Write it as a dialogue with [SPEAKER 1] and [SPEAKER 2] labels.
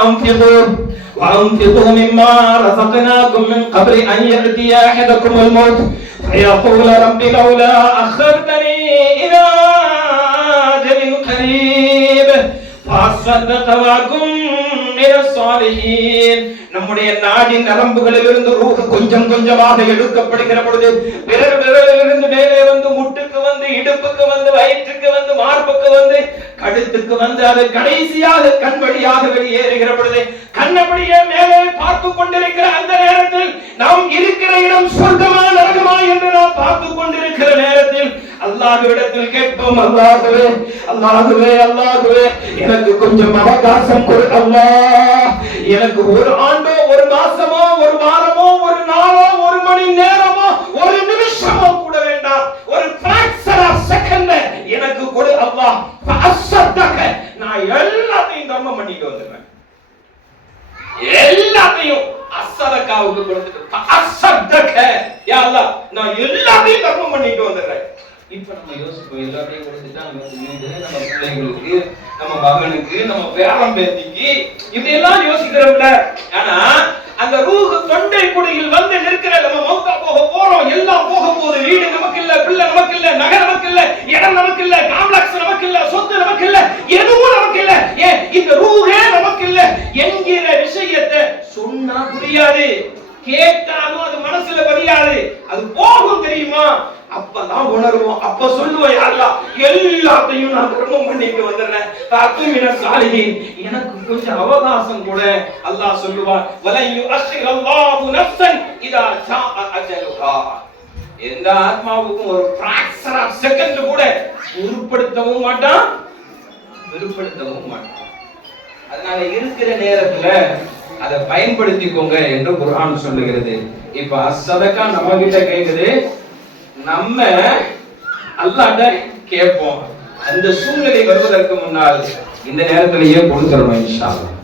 [SPEAKER 1] وأنفقوا وأنفقوا مما رزقناكم من قبل أن يأتي أحدكم الموت فيقول رب لولا أخرتني إلى أجل قريب فأصدق وأكن من الصالحين நம்முடைய நாடின் நரம்புகளில் இருந்து ரூஹ் கொஞ்சம் கொஞ்சமாக எடுக்கப்படுகிற பொழுது விரல் விரலிலிருந்து மேலே வந்து முட்டுக்கு வந்து இடுப்புக்கு வந்து வயிற்றுக்கு வந்து மார்புக்கு வந்து கழுத்துக்கு வந்து அது கடைசியாக கண் வழியாக வெளியேறுகிற பொழுது கண்ணபடியே மேலே பார்த்து கொண்டிருக்கிற அந்த நேரத்தில் நாம் இருக்கிற இடம் சொர்க்கமா நரகமா என்று நாம் பார்த்து கொண்டிருக்கிற நேரத்தில் அல்லாஹுவிடத்தில் கேட்போம் அல்லாஹுவே அல்லாஹுவே அல்லாஹுவே எனக்கு கொஞ்சம் அவகாசம் கொடு அல்லா எனக்கு ஒரு ஆண்டோ ஒரு மாசமோ ஒரு வாரமோ ஒரு நாளோ ஒரு மணி நேரமோ ஒரு நிமிஷமோ கூட வேண்டாம். ஒரு பிராக்சர் ஆஃப் செகண்ட் எனக்கு கொடு அல்லாஹ். அசத்தக நான் எல்லாத்தையும் தர்மம் பண்ணிட்டு வந்துடுறேன். எல்லாத்தையும் அசதக்காவுக்கு கொடுத்துட்டு அசத்தக யாரா நான் எல்லாத்தையும் தர்மம் பண்ணிட்டு வந்துடுறேன். இப்ப நம்ம யோசிப்போம் எல்லாத்தையும் கொடுத்துட்டா நமக்கு வீடு நம்ம பிள்ளைங்களுக்கு நம்ம மகனுக்கு நம்ம பேரம் பேத்திக்கு இப்படி எல்லாம் யோசிக்கிறோம்ல. ஆனா அந்த ரூஹ் தொண்டை குடியில் வந்து நிற்கிற நம்ம முடியாது கேட்டாலும் அது மனசுல பதியாது. அது போகும் தெரியுமா? அப்பதான் உணர்வோம். அப்ப சொல்லுவோம் யாரா எல்லாத்தையும் நான் குடும்பம் பண்ணிட்டு வந்துடுறேன். அத்துமின சாலிஹின். எனக்கு கொஞ்சம் அவகாசம் கூட அல்லாஹ் சொல்லுவான் வலையு அஷ்ஹிர் அல்லாஹு இதா அஜலுஹா. எந்த ஆத்மாவுக்கும் ஒரு பிராக்சர் ஆஃப் செகண்ட் கூட உருப்படுத்தவும் மாட்டான் வெறுப்படுத்தவும் மாட்டான். அதனால இருக்கிற நேரத்துல அதை பயன்படுத்திக்கோங்க என்று குரான் சொல்லுகிறது. இப்ப அசதக்கா நம்ம கிட்ட கேக்குது. நம்ம அல்லாட்ட கேட்போம். அந்த சூழ்நிலை வருவதற்கு முன்னால் இந்த நேரத்திலேயே கொடுத்துடணும் இன்ஷா அல்லாஹ்.